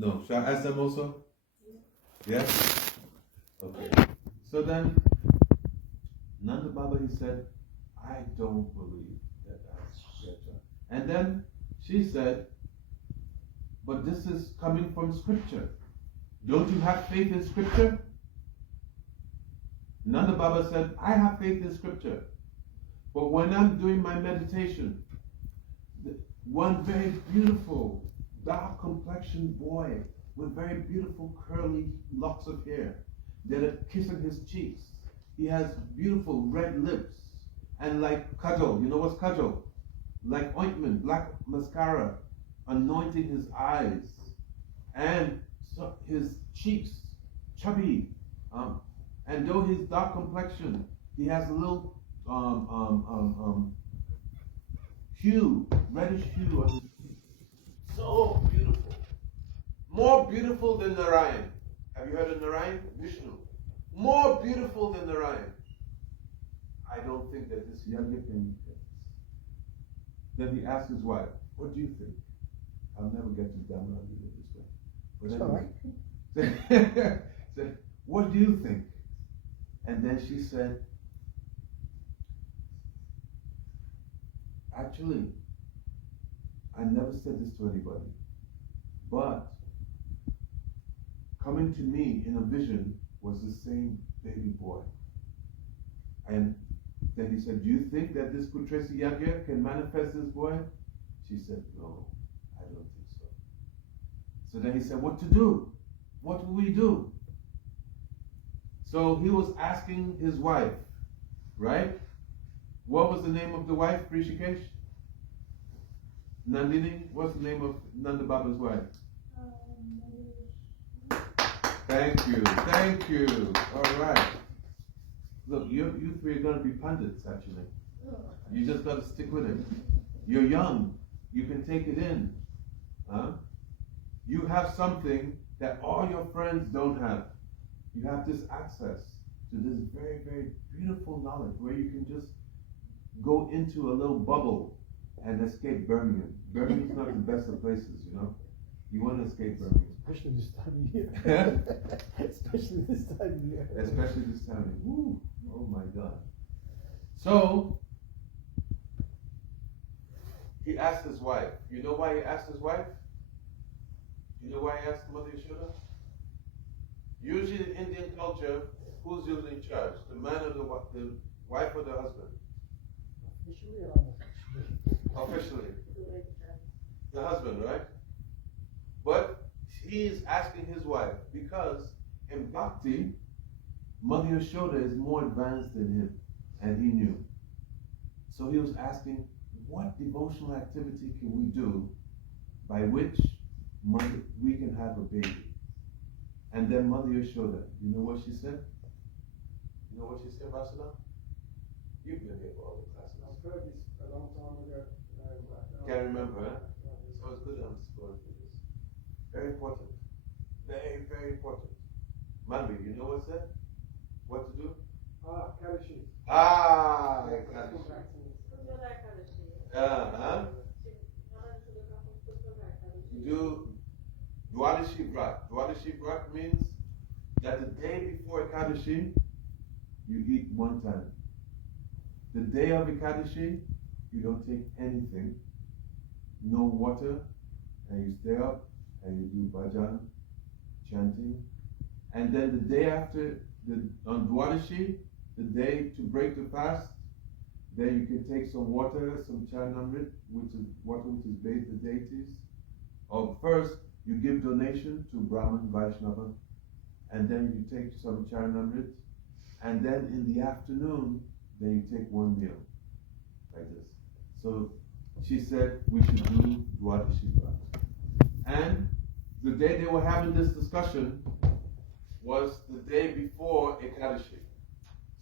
No, should I ask them also? Yes? Okay. So then, Nanda Baba, he said, I don't believe that that's Yatra. And then she said, but this is coming from scripture. Don't you have faith in scripture? Nanda Baba said, I have faith in scripture. But when I'm doing my meditation, one very beautiful, dark complexioned boy with very beautiful curly locks of hair that are kissing his cheeks. He has beautiful red lips and like kajal. You know what's kajal? Like ointment, black mascara, anointing his eyes and so his cheeks chubby. And though his dark complexion, he has a little hue, reddish hue on his cheek. So beautiful. More beautiful than Narayan. Have you heard of Narayan? Vishnu. More beautiful than Narayan. I don't think that this young can. Then he asked his wife, what do you think? I'll never get to Damodara this way. But anyway, said, what do you think? And then she said, actually, I never said this to anybody, but coming to me in a vision was the same baby boy. And then he said, do you think that this Putresi Yagya can manifest this boy? She said, no, I don't think so. So then he said, what to do? What will we do? So he was asking his wife, right? What was the name of the wife, Rishikesh? Nandini? What's the name of Nanda Baba's wife? Thank you, thank you. All right. Look, you three are going to be pundits, actually. You just got to stick with it. You're young. You can take it in. Huh? You have something that all your friends don't have. You have this access to this very, very beautiful knowledge where you can just go into a little bubble and escape Birmingham. Birmingham's not the best of places, you know. You want to escape Birmingham. Especially this time of year. Especially this time of year. Especially this time of year. Woo. Oh my God. So, he asked his wife. You know why he asked his wife? You know why he asked Mother Yashoda? Usually in Indian culture, who's usually in charge? The man or the wife or the husband? Officially or unofficially? Officially. The husband, right? But he's asking his wife because in Bhakti, Mother Yashoda is more advanced than him, and he knew. So he was asking, what devotional activity can we do by which we can have a baby? And then Mother Yashoda, you know what she said? You know what she said, Vasudha? You've been here for all the classes. I've heard this a long time ago. Can't remember, huh? So it's good I'm scoring for this. Very important. Very, very important. Manvi, you know what's that? What to do? Kadashi. Kadashi. Do Dwadashi Vrat. Dwadashi Vrat means that the day before Ekadashi, you eat one time. The day of Ekadashi, you don't take anything, no water, and you stay up and you do bhajan, chanting. And then the day after, on Dwadashi, the day to break the fast, then you can take some water, some charnamrit, which is water which is bathed the deities. Or first, you give donation to Brahman, Vaishnava, and then you take some charnamrit, and then in the afternoon, then you take one meal, like this. So she said we should do Dwadashi Vrat. And the day they were having this discussion was the day before Ekadashi.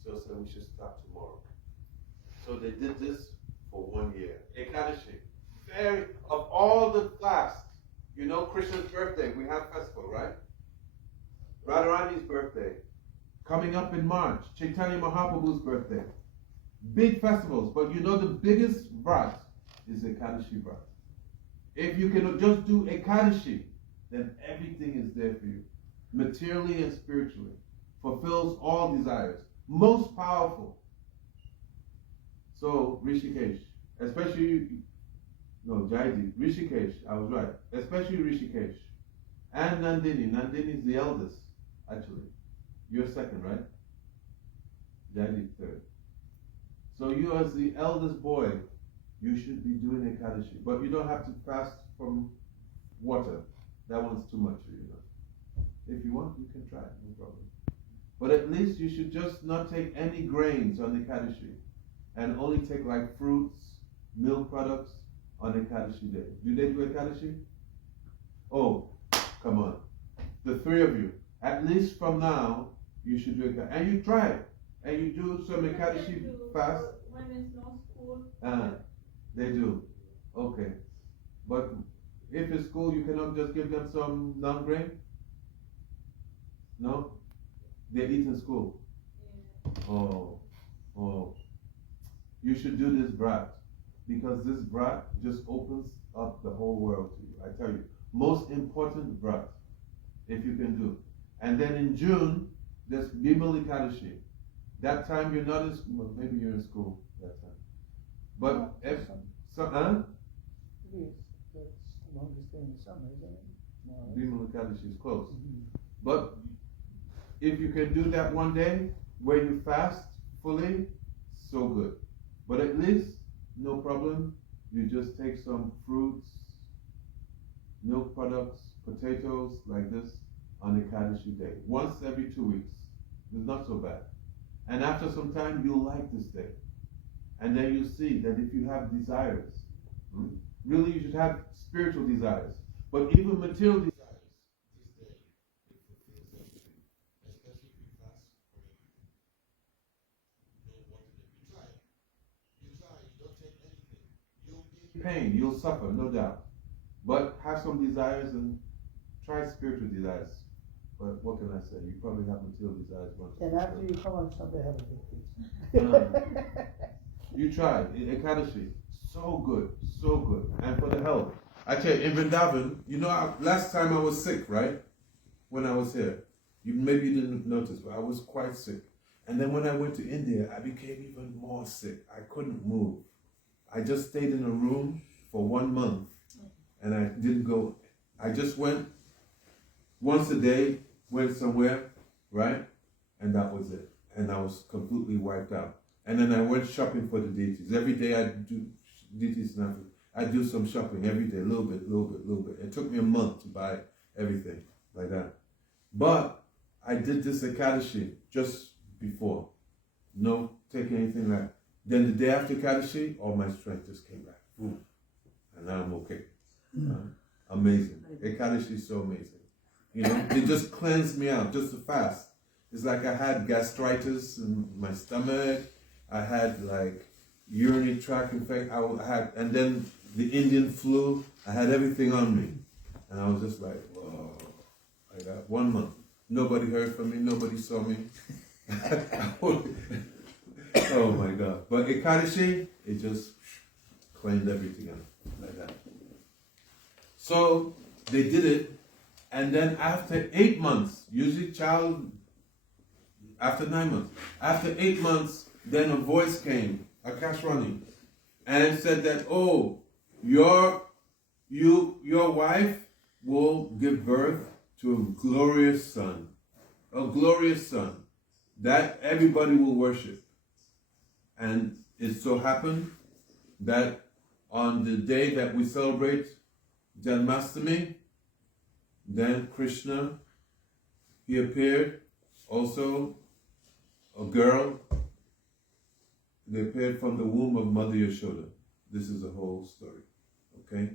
So we should start tomorrow. So they did this for 1 year. Ekadashi. Of all the fasts, you know Krishna's birthday, we have festival, right? Radharani's birthday. Coming up in March, Chaitanya Mahaprabhu's birthday. Big festivals, but you know the biggest vrat is Ekadashi vrat. If you can just do Ekadashi, then everything is there for you, materially and spiritually. Fulfills all desires. Most powerful. So, Rishikesh, especially, no, Jaidi, Rishikesh, I was right. Especially Rishikesh. And Nandini. Nandini is the eldest, actually. You're second, right? Jaidi third. So you as the eldest boy, you should be doing Ekadashi. But you don't have to fast from water. That one's too much for you. If you want, you can try, no problem. But at least you should just not take any grains on Ekadashi. And only take like fruits, milk products on Ekadashi day. Do they do Ekadashi? Oh, come on. The three of you. At least from now, you should do Ekadashi. And you try it. And you do some Ekadashi fast. When it's no school. They do. Okay. But if it's school, you cannot just give them some non-grain? No? They eat in school? Yeah. Oh. You should do this brat. Because this brat just opens up the whole world to you. I tell you. Most important brat. If you can do. And then in June, there's Bimal Ekadashi. That time you're not in school. Well, maybe you're in school that time. But if Maybe it's longest day in the summer, isn't it? Bimal Ekadashi is close. But if you can do that one day where you fast fully, so good. But at least, no problem, you just take some fruits, milk products, potatoes, like this, on Ekadashi day. Once every 2 weeks. It's not so bad. And after some time, you'll like this day. And then you see that if you have desires, really you should have spiritual desires, but even material desires, this day, it fulfills everything. Especially if you fast for everything. You don't want it. You try it. You don't take anything. You'll be in pain, you'll suffer, no doubt. But have some desires and try spiritual desires. But what can I say? You probably have material desires once. And after you come on Sunday, have a good piece. You try Ekadashi. So good, so good. And for the health. I tell you, in Vrindavan, last time I was sick, right? When I was here. Maybe you didn't notice, but I was quite sick. And then when I went to India, I became even more sick. I couldn't move. I just stayed in a room for 1 month. And I didn't go. I just went once a day, went somewhere, right? And that was it. And I was completely wiped out. And then I went shopping for the deities. Every day I do deities in Africa. I do some shopping every day, a little bit. It took me a month to buy everything like that. But I did this Ekadashi just before. No taking anything like that. Then the day after Ekadashi, all my strength just came back. And now I'm okay. Amazing. Ekadashi is so amazing. It just cleansed me out, just to fast. It's like I had gastritis in my stomach. I had like urinary tract infection. And then the Indian flu. I had everything on me. And I was just like, whoa. Like that. 1 month. Nobody heard from me. Nobody saw me. Oh my God. But Ekadashi, it just cleaned everything out. Like that. So they did it. And then after 8 months, usually after 9 months, after 8 months, then a voice came, Akashwani, and said that, your wife will give birth to a glorious son that everybody will worship. And it so happened that on the day that we celebrate Janmashtami, then Krishna, he appeared, also a girl. They appeared from the womb of Mother Yashoda. This is the whole story, okay?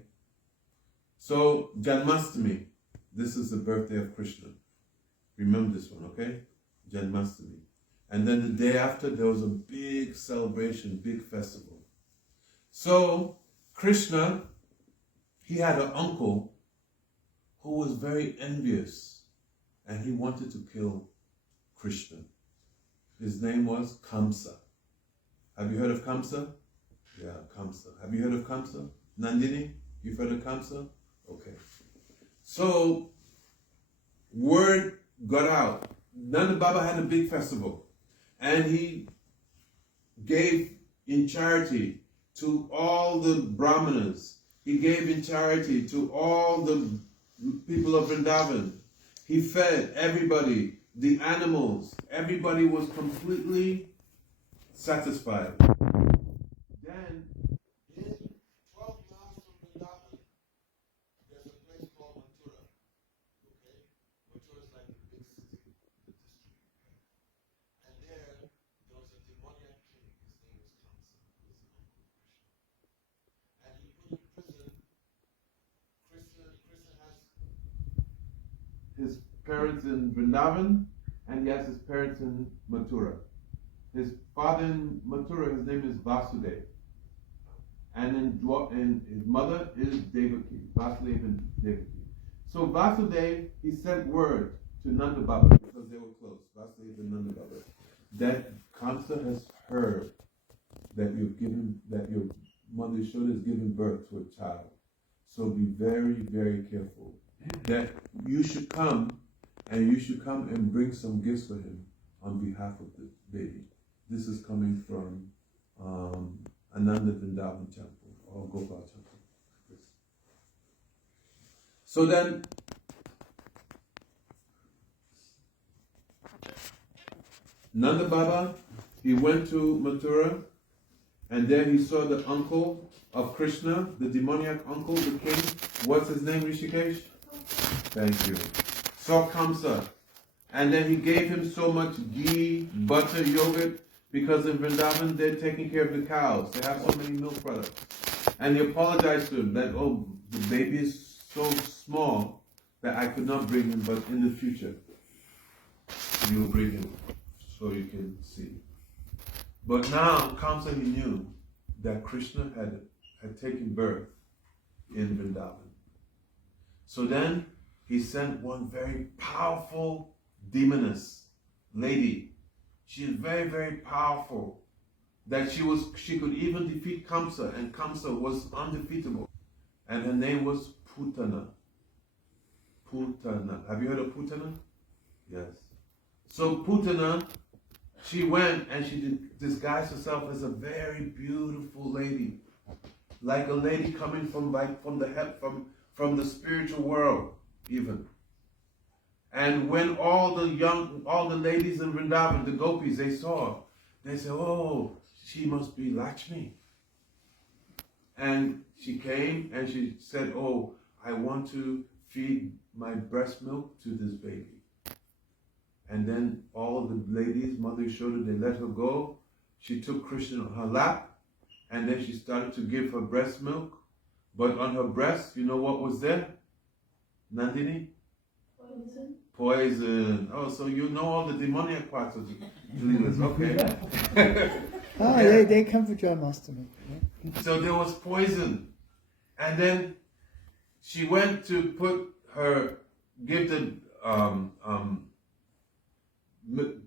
So, Janmashtami, this is the birthday of Krishna. Remember this one, okay? Janmashtami. And then the day after, there was a big celebration, big festival. So, Krishna, he had an uncle who was very envious, and he wanted to kill Krishna. His name was Kamsa. Have you heard of Kamsa? Yeah, Kamsa. Have you heard of Kamsa? Nandini, you've heard of Kamsa? Okay. So word got out. Nanda Baba had a big festival, and he gave in charity to all the brahmanas. He gave in charity to all the people of Vrindavan. He fed everybody, the animals. Everybody was completely satisfied. Then, in 12 miles from Vrindavan, there's a place called Mathura. Okay? Mathura is like the big city, the district. And there was a demoniac king. His name was Kamsa. He was an uncle of Krishna. And he put in prison. Krishna has his parents in Vrindavan, and he has his parents in Mathura. His father in Mathura, his name is Vasudeva. And his mother is Devaki, Vasudeva and Devaki. So Vasudeva, he sent word to Nanda Baba, because they were close, Vasudeva and Nanda Baba, that Kamsa has heard that your mother Yashoda has given birth to a child. So be very, very careful. That you should come and bring some gifts for him on behalf of the baby. This is coming from Ananda Vrindavan Temple or Gopal Temple. So then, Nanda Baba, he went to Mathura, and there he saw the uncle of Krishna, the demoniac uncle, the king. What's his name, Rishikesh? Thank you. Saw Kamsa. And then he gave him so much ghee, butter, yogurt, because in Vrindavan they're taking care of the cows. They have so many milk products. And he apologized to him that, oh, the baby is so small that I could not bring him, but in the future you will bring him so you can see. But now Kamsa, he knew that Krishna had taken birth in Vrindavan. So then he sent one very powerful demoness lady. She is very, very powerful. That she could even defeat Kamsa, and Kamsa was undefeatable. And her name was Putana. Putana. Have you heard of Putana? Yes. So Putana, she went and she disguised herself as a very beautiful lady, like a lady coming from the spiritual world, even. And when all the ladies in Vrindavan, the gopis, they saw, they said, "Oh, she must be Lakshmi." And she came and she said, "Oh, I want to feed my breast milk to this baby." And then all of the ladies, Mother Yashoda, they let her go. She took Krishna on her lap, and then she started to give her breast milk. But on her breast, you know what was there? Nandini? Poison. Poison. Oh, so you know all the demoniac parts of the Leelas. Okay. Yeah. They come for Janmashtami. Yeah. So there was poison. And then she went to give the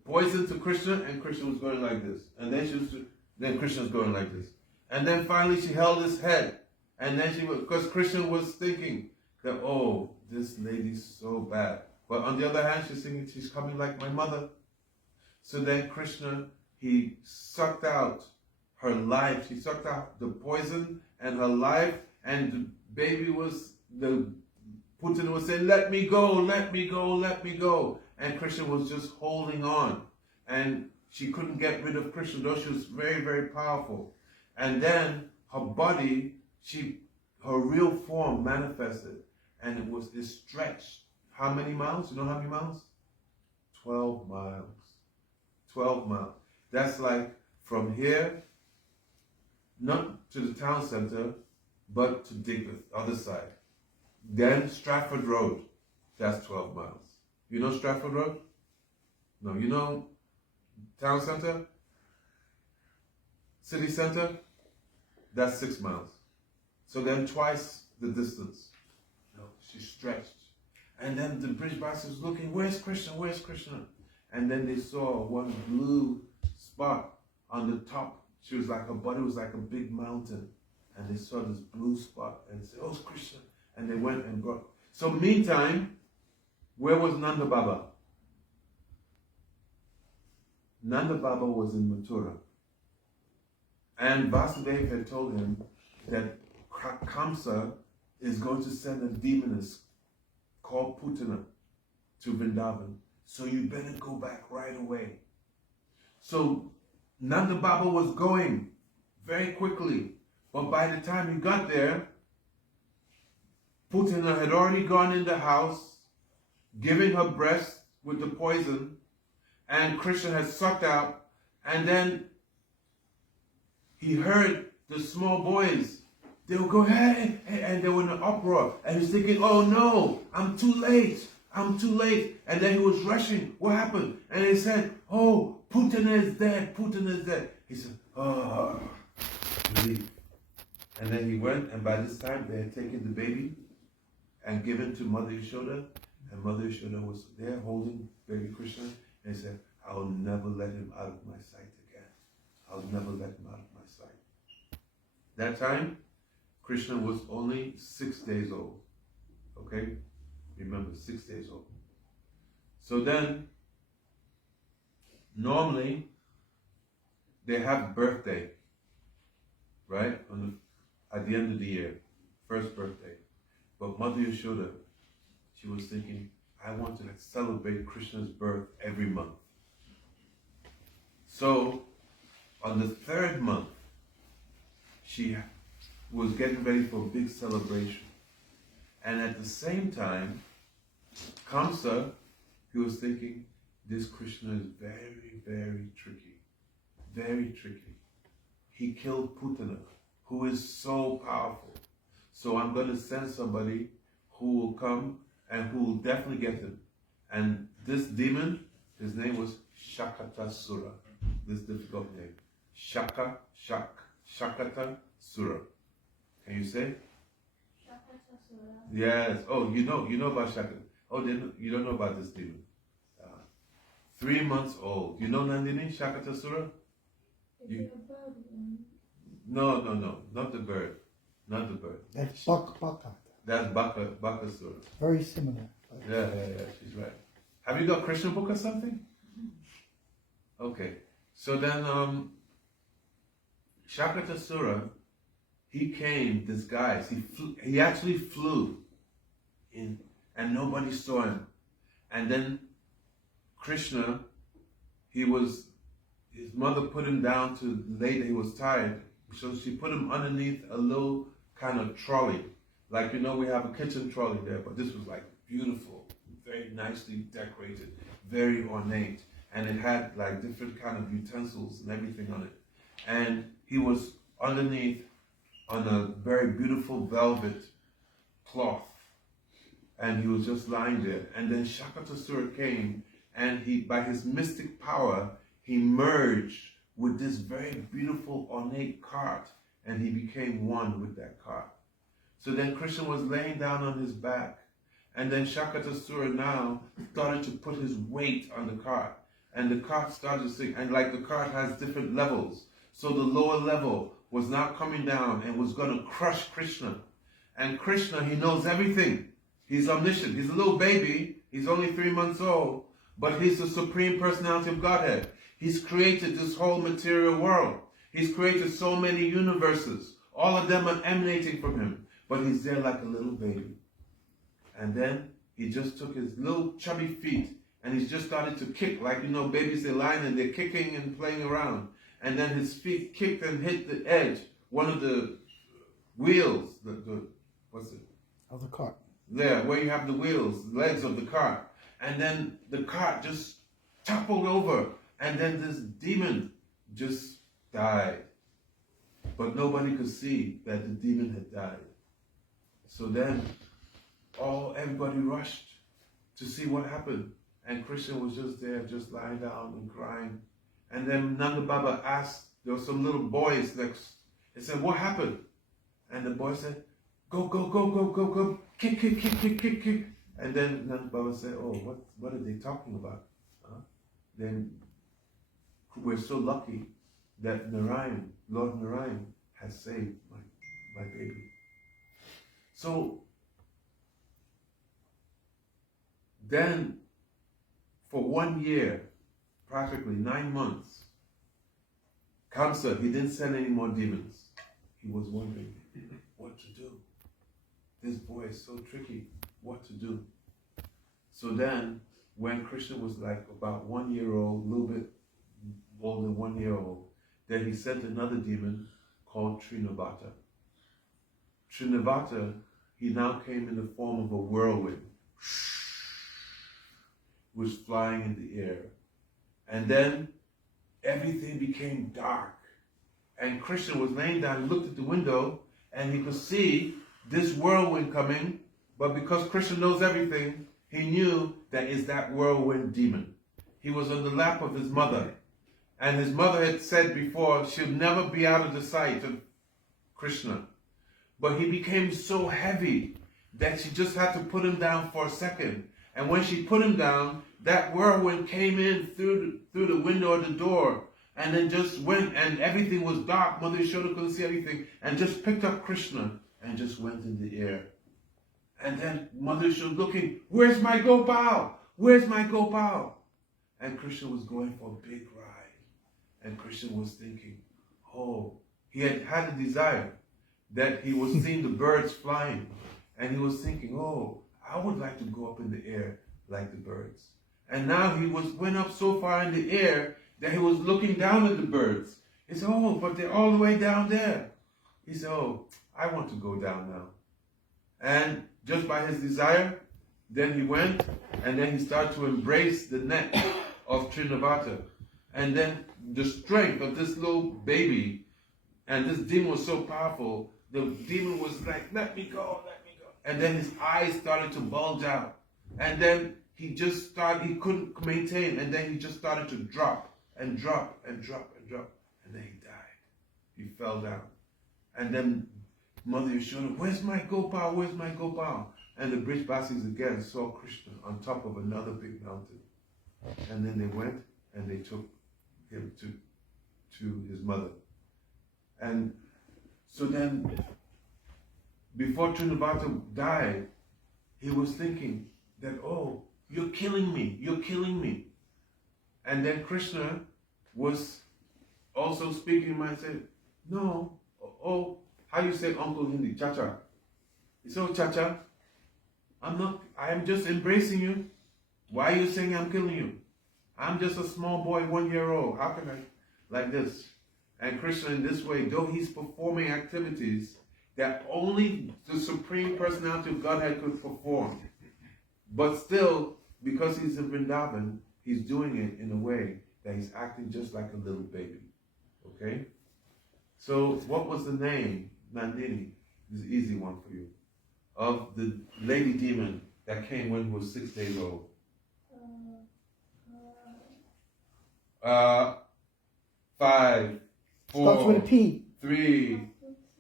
poison to Krishna, and Krishna was going like this. And then Krishna was going like this. And then finally she held his head. And then because Krishna was thinking that, oh, this lady's so bad. But on the other hand, she's thinking she's coming like my mother. So then Krishna, he sucked out her life. He sucked out the poison and her life. And the baby Putin was saying, "Let me go, let me go, let me go." And Krishna was just holding on. And she couldn't get rid of Krishna, though she was very, very powerful. And then her body, her real form manifested. And it stretched. How many miles? You know how many miles? 12 miles. 12 miles. That's like from here, not to the town center, but to Digbeth, other side. Then Stratford Road, that's 12 miles. You know Stratford Road? No, you know town center? City center? That's 6 miles. So then twice the distance. No, she stretched. And then the British Basi was looking, where's Krishna? Where's Krishna? And then they saw one blue spot on the top. Her body was like a big mountain. And they saw this blue spot and said, "Oh, it's Krishna." And they went and brought. So meantime, where was Nanda Baba? Nanda Baba was in Mathura. And Vasudeva had told him that Kamsa is going to send a demoness called Putana to Vrindavan. So you better go back right away. So Nanda Baba was going very quickly. But by the time he got there, Putana had already gone in the house, giving her breast with the poison, and Krishna had sucked out, and then he heard the small boys. They would go, hey, hey, and they were in an uproar. And he's thinking, oh no, I'm too late. I'm too late. And then he was rushing. What happened? And they said, oh, Putana is dead. Putana is dead. He said, oh, relief. And then he went, and by this time they had taken the baby and given to Mother Yashoda. And Mother Yashoda was there holding baby Krishna. And he said, I'll never let him out of my sight again. I'll never let him out of my sight. That time, Krishna was only 6 days old. Okay? Remember, 6 days old. So then, normally, they have birthday, right? At the end of the year, first birthday. But Mother Yashoda, she was thinking, I want to celebrate Krishna's birth every month. So, on the third month, she was getting ready for a big celebration. And at the same time, Kamsa, he was thinking, this Krishna is very, very tricky. Very tricky. He killed Putana, who is so powerful. So I'm going to send somebody who will come and who will definitely get him. And this demon, his name was Shakatasura. This difficult name. Shakata Sura. Can you say? Shakatasura. Yes. Oh, you know about Shakata. Oh, you don't know about this demon. 3 months old. You know Nandini, Shakatasura? Is it a bird one? No, not the bird. Not the bird. That's Baka. That's Bakasura. Very similar. Yeah, she's right. Have you got Krishna book or something? Okay. So then, Shakatasura, he came disguised. He actually flew in, and nobody saw him. And then Krishna, his mother put him down to lay that he was tired. So she put him underneath a little kind of trolley. Like, we have a kitchen trolley there, but this was like beautiful, very nicely decorated, very ornate. And it had like different kind of utensils and everything on it. And he was underneath on a very beautiful velvet cloth. And he was just lying there. And then Shakatasura came, and by his mystic power, he merged with this very beautiful ornate cart, and he became one with that cart. So then Krishna was laying down on his back, and then Shakatasura now started to put his weight on the cart, and the cart started to sink, and like the cart has different levels, so the lower level was now coming down and was going to crush Krishna. And Krishna, he knows everything. He's omniscient. He's a little baby. He's only 3 months old, but he's the Supreme Personality of Godhead. He's created this whole material world. He's created so many universes. All of them are emanating from him. But he's there like a little baby. And then he just took his little chubby feet and he's just started to kick. Like, babies, they're lying and they're kicking and playing around. And then his feet kicked and hit the edge. One of the wheels. What's it? Of the cart. There, where you have the wheels, legs of the cart. And then the cart just toppled over. And then this demon just died. But nobody could see that the demon had died. So then, everybody rushed to see what happened. And Krishna was just there, just lying down and crying. And then Nanda Baba asked, there were some little boys next. He said, what happened? And the boy said, go, kick. And then Nanda Baba said, oh, what are they talking about? Then we're so lucky that Lord Narayan has saved my baby. So Then, for 1 year, practically 9 months, Kamsa, he didn't send any more demons. He was wondering what to do. This boy is so tricky. What to do? So then, when Krishna was like about 1 year old, a little bit more than 1 year old, then he sent another demon called Trinavata. Trinavata, he now came in the form of a whirlwind. Was flying in the air. And then everything became dark. And Krishna was laying down, he looked at the window, and he could see this whirlwind coming, but because Krishna knows everything, he knew that is that whirlwind demon. He was on the lap of his mother, and his mother had said before she'll never be out of the sight of Krishna. But he became so heavy that she just had to put him down for a second. And when she put him down, that whirlwind came in through the window of the door, and then just went, and everything was dark. Mother Yashoda couldn't see anything, and just picked up Krishna and just went in the air. And then Mother Yashoda looking, where's my Gopal? Where's my Gopal? And Krishna was going for a big ride. And Krishna was thinking, oh, he had had a desire that he was seeing the birds flying. And he was thinking, oh, I would like to go up in the air like the birds. And now he went up so far in the air that he was looking down at the birds. He said, oh, but they're all the way down there. He said, oh, I want to go down now. And just by his desire, then he went, and then he started to embrace the neck of Trinavata. And then the strength of this little baby, and this demon was so powerful, the demon was like, let me go, let me go. And then his eyes started to bulge out. And then he couldn't maintain, and then he just started to drop and drop and drop and drop. And then he died. He fell down. And then Mother Yashoda, where's my Gopal? Where's my Gopal? And the Brijbasis again saw Krishna on top of another big mountain. And then they went and they took him to his mother. And so then, before Trinavata died, he was thinking that, oh, you're killing me, you're killing me. And then Krishna was also speaking to him and said, no, oh, how you say uncle in Hindi? Chacha. He said, oh, Chacha, I am just embracing you. Why are you saying I'm killing you? I'm just a small boy, 1 year old. How can I, like this? And Krishna in this way, though he's performing activities that only the Supreme Personality of Godhead could perform, but still, because he's in Vrindavan, he's doing it in a way that he's acting just like a little baby. Okay? So, what was the name, Nandini? This is an easy one for you. Of the lady demon that came when he was 6 days old. 5, 4, Starts with a P. 3,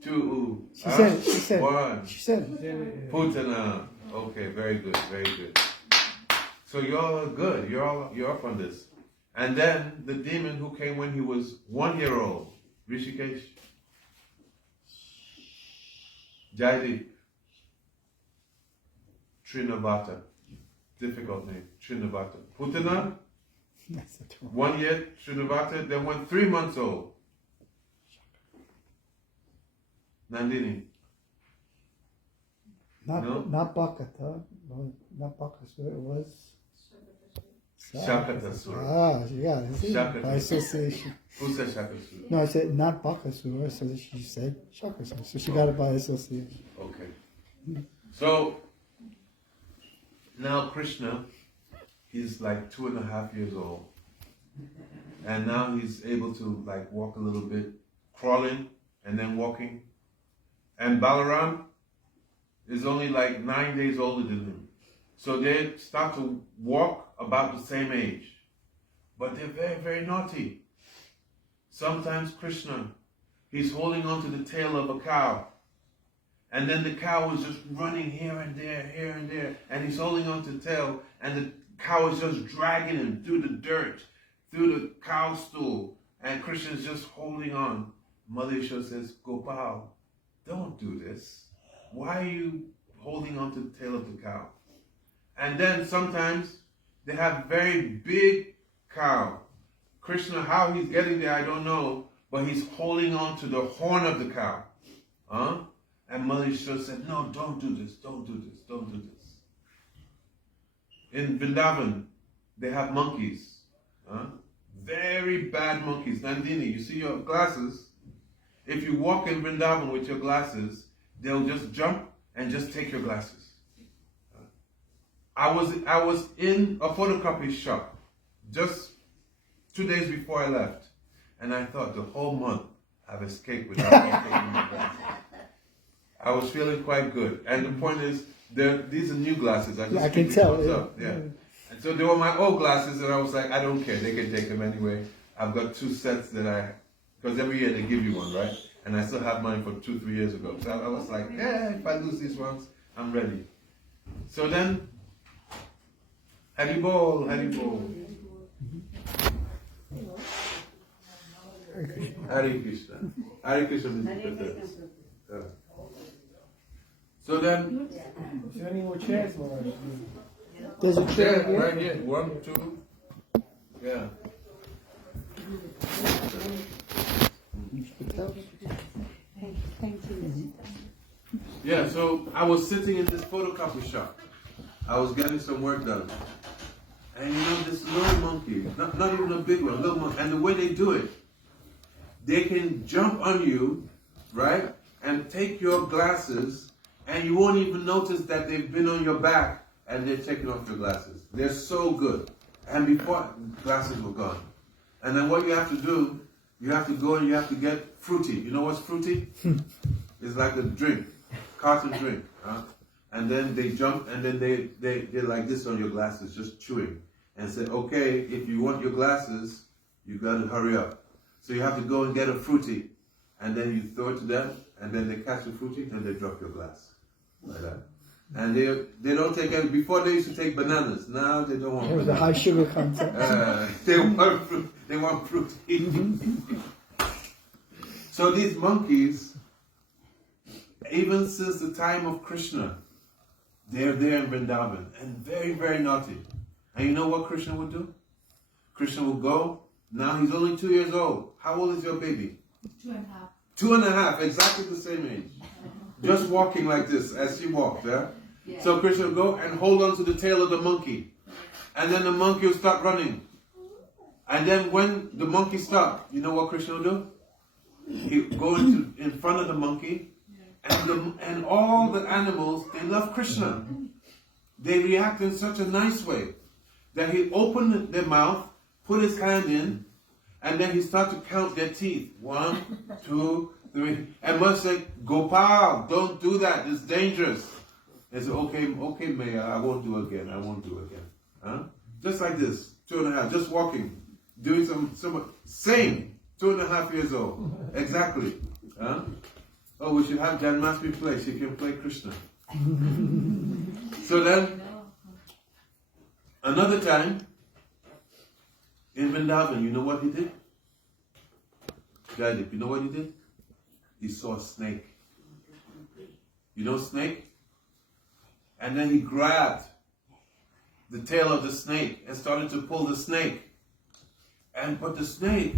2, She said it. She said 1. it. She said it. Putana. Okay, very good, very good. So you're good. You're up on this. And then the demon who came when he was 1 year old, Rishikesh, Jaideep, Trinavata. Difficult name, Trinavata. Putana, 1 year, Trinavata, then when 3 months old. Nandini. Not Bakata. No, not Bakasura. It was Shakatasura. Ah, yeah. See, Shakatasura. by association. Who said Shakasura? No, I said not Bakasura, so she said Shakasura. So she got it by association. Okay. So now Krishna, he's like 2.5 years old. And now he's able to like walk a little bit, crawling and then walking. And Balaram is only like 9 days older than him. So they start to walk about the same age. But they're very, very naughty. Sometimes Krishna, he's holding onto the tail of a cow. And then the cow is just running here and there, and he's holding onto the tail, and the cow is just dragging him through the dirt, through the cow stool, and Krishna is just holding on. Mother Yashoda says, Gopal, don't do this. Why are you holding onto the tail of the cow? And then sometimes they have very big cow. Krishna, how he's getting there, I don't know, but he's holding on to the horn of the cow. And Mother Yashoda said, no, don't do this, don't do this, don't do this. In Vrindavan, they have monkeys. Very bad monkeys. Nandini, you see your glasses? If you walk in Vrindavan with your glasses, they'll just jump and just take your glasses. I was in a photocopy shop just 2 days before I left, and I thought the whole month I've escaped without taking my glasses. I was feeling quite good, and the point is, these are new glasses. I can tell. Yeah. And so they were my old glasses, and I was like, I don't care. They can take them anyway. I've got 2 sets because every year they give you one, right? And I still have mine from 2-3 years ago. So I was like, yeah, if I lose these ones, I'm ready. So then, Haribol, Haribol. Hare Krishna. Hare Krishna means better. So then, Is there any more chairs? There's a chair yeah, here. right here. 1, 2. Yeah. Thank you. Yeah, so I was sitting in this photocopy shop. I was getting some work done. And you know, this little monkey, not even a big one, little monkey, and the way they do it, they can jump on you, right, and take your glasses, and you won't even notice that they've been on your back, and they're taking off your glasses. They're so good. And before, glasses were gone. And then what you have to do, you have to go and you have to get fruity. You know what's fruity? It's like a drink, carton drink. And then they jump, and then they're like this on your glasses, just chewing. And say, okay, if you want your glasses, you got to hurry up. So you have to go and get a fruity, and then you throw it to them, and then they catch the fruity, and they drop your glass. Like that. And they don't take any, before they used to take bananas, now they don't want There's bananas. a high sugar content. They want fruit. So these monkeys, even since the time of Krishna, they're there in Vrindavan, and very, very naughty. And you know what Krishna would do? Krishna would go, now he's only 2 years old. How old is your baby? 2.5. 2.5, exactly the same age. Just walking like this as she walked, yeah? So Krishna would go and hold on to the tail of the monkey. And then the monkey would start running. And then when the monkey stopped, you know what Krishna would do? He would go in front of the monkey, and all the animals, they love Krishna. They react in such a nice way that he opened their mouth, put his hand in, and then he started to count their teeth. 1, 2, 3. And must say, Gopal, don't do that. It's dangerous. They said, okay, Maya, I won't do again. I won't do again. Huh? Just like this, 2.5, just walking, doing some same, 2.5 years old. Exactly. Huh? Oh, we should have Janmashtami play. She can play Krishna. So then, another time, in Vrindavan, you know what he did? Jaydeep, you know what he did? He saw a snake. You know snake? And then he grabbed the tail of the snake and started to pull the snake. But the snake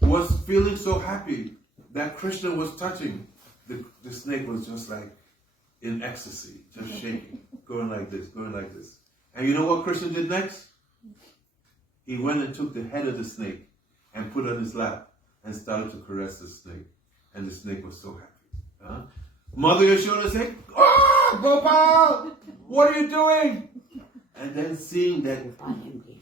was feeling so happy that Krishna was touching. The snake was just like in ecstasy, just shaking, going like this, going like this. And you know what Krishna did next? He went and took the head of the snake and put it on his lap and started to caress the snake. And the snake was so happy. Mother Yashoda said, "Oh, Gopal, what are you doing?" And then seeing that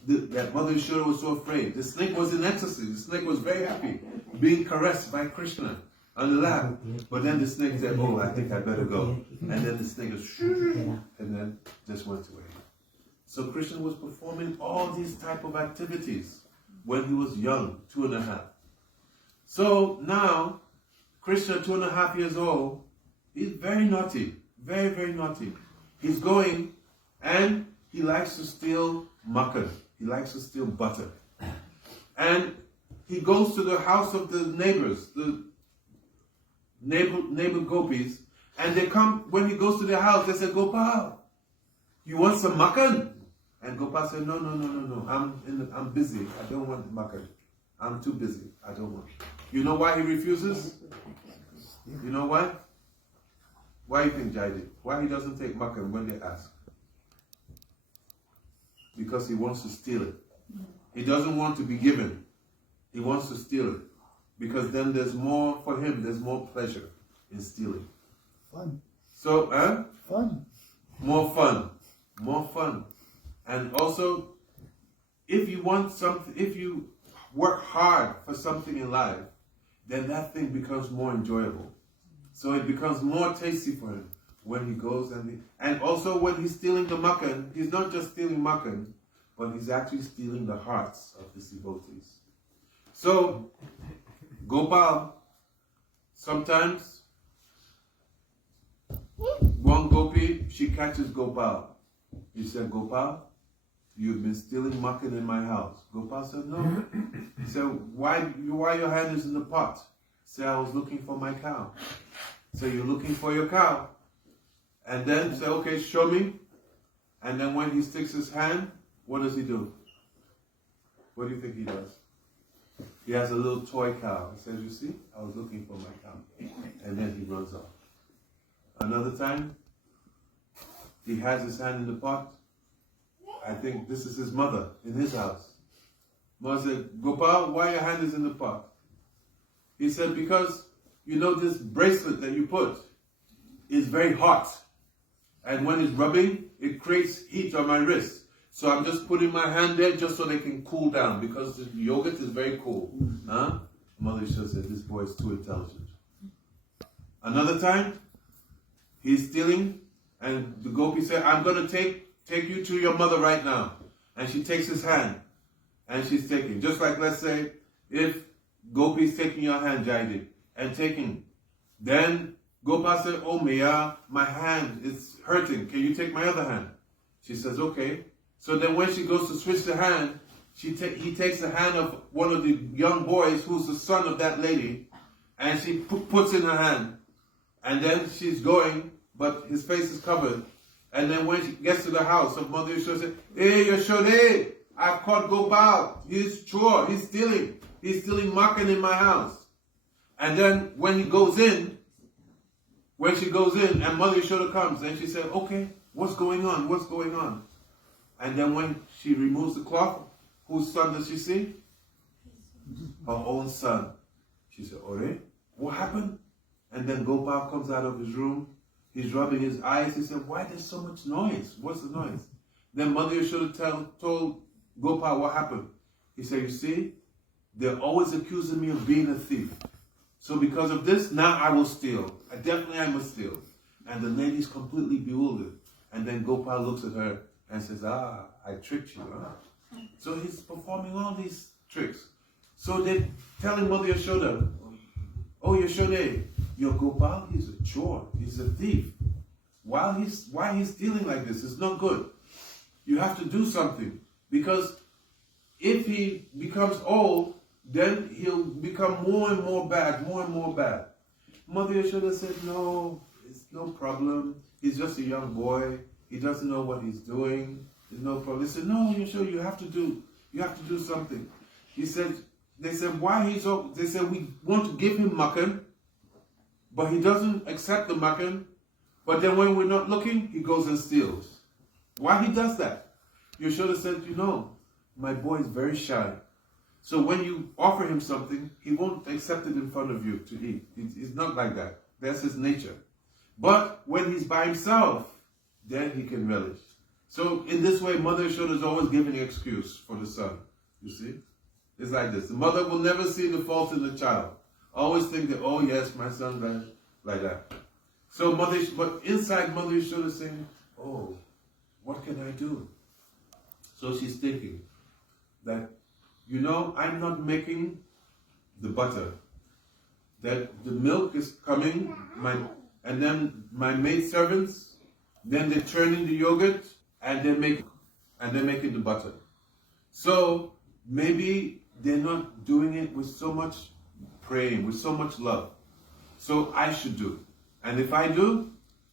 that Mother Yashoda was so afraid, the snake was in ecstasy. The snake was very happy, being caressed by Krishna on the lap. But then the snake said, "Oh, I think I better go." And then the snake was, and then just went away. So Krishna was performing all these type of activities when he was young, 2.5. So now, Krishna, 2.5 years old, he's very naughty, very, very naughty. He's going and he likes to steal makkah. He likes to steal butter. And he goes to the house of the neighbors, the neighbor gopis, and they come, when he goes to their house, they say, "Gopal, you want some makan? And Gopal said, no, I'm busy. I don't want makan. I'm too busy. I don't want. You know why he refuses? You know why? Why you think Jai? Why he doesn't take makan when they ask? Because he wants to steal it. He doesn't want to be given. He wants to steal it. Because then there's more, for him, there's more pleasure in stealing. Fun. So, Fun. more fun. More fun. And also, if you want something, if you work hard for something in life, then that thing becomes more enjoyable. So it becomes more tasty for him when he goes and also when he's stealing the makan, he's not just stealing makan, but he's actually stealing the hearts of his devotees. So, Gopal, sometimes, one gopi, she catches Gopal. He said, Gopal, you've been stealing makan in my house. Gopal said, no. He said, why your hand is in the pot? He said, I was looking for my cow. So you're looking for your cow. And then say, okay, show me. And then when he sticks his hand, what does he do? What do you think he does? He has a little toy cow. He says, you see, I was looking for my cow. And then he runs off. Another time, he has his hand in the pot. I think this is his mother in his house. Mother said, Gopal, why your hand is in the pot? He said, because you know this bracelet that you put is very hot. And when it's rubbing, it creates heat on my wrist. So I'm just putting my hand there just so they can cool down because the yogurt is very cool. Huh? Mother Isha said, this boy is too intelligent. Another time, he's stealing and the gopi said, I'm going to take you to your mother right now. And she takes his hand and she's taking. Just like, let's say, if Gopi is taking your hand, Jaidi, and taking, then Gopal said, oh Mia, my hand is hurting. Can you take my other hand? She says, okay. So then when she goes to switch the hand, he takes the hand of one of the young boys who's the son of that lady, and she puts in her hand. And then she's going, but his face is covered. And then when she gets to the house of Mother Yashoda, says, hey Yashode, I've caught Gopal. He's chore. He's stealing. He's stealing makan in my house. And then when he goes in, when she goes in and Mother Yashoda comes and she said, okay, what's going on? What's going on? And then when she removes the cloth, whose son does she see? Her own son. She said, Ore, what happened? And then Gopal comes out of his room. He's rubbing his eyes. He said, why there's so much noise? What's the noise? Then Mother Yashoda told Gopal what happened. He said, you see, they're always accusing me of being a thief. So because of this, now I will steal. I must steal. And the lady's completely bewildered. And then Gopal looks at her and says, I tricked you. Huh? So he's performing all these tricks. So they're telling Mother Yashoda, oh Yashoda, your Gopal, he's a chore. He's a thief. Why he's stealing like this? It's not good. You have to do something. Because if he becomes old, then he'll become more and more bad, more and more bad. Mother Yashoda said, no, it's no problem. He's just a young boy. He doesn't know what he's doing. There's no problem. They said, no, Yashoda, you have to do something. They said, why he's so, they said, we want to give him makan, but he doesn't accept the makan. But then when we're not looking, he goes and steals. Why he does that? Yashoda said, you know, my boy is very shy. So when you offer him something, he won't accept it in front of you to eat. He's not like that. That's his nature. But when he's by himself, then he can relish. So in this way, Mother Yashoda is always giving an excuse for the son. You see? It's like this. The mother will never see the fault in the child. Always think that, oh yes, my son like that. So but inside Mother Yashoda is saying, oh, what can I do? So she's thinking that, you know, I'm not making the butter. That the milk is coming, and then my maid servants, then they're churning the yogurt, and they're making the butter. So maybe they're not doing it with so much praying, with so much love. So I should do. And if I do,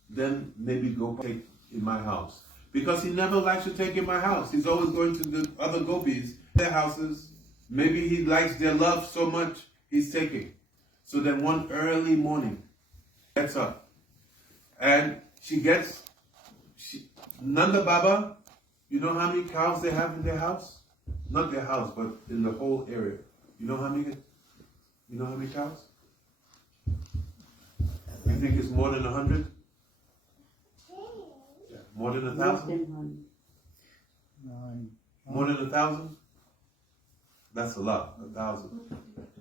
then maybe go take in my house. Because he never likes to take in my house. He's always going to the other gopis, their houses. Maybe he likes their love so much, he's taking. So then one early morning, gets up. And Nanda Baba, you know how many cows they have in their house? Not their house, but in the whole area. You know how many cows? You think it's more than 100? More than 1,000? More than 1,000? That's a lot, 1,000.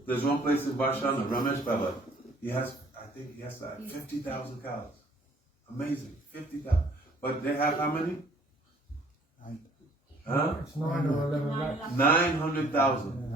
There's one place in Barshana, Ramesh Baba. I think he has like 50,000 cows. Amazing, 50,000. But they have how many? Huh? It's 9 or 11 lakhs. 900,000.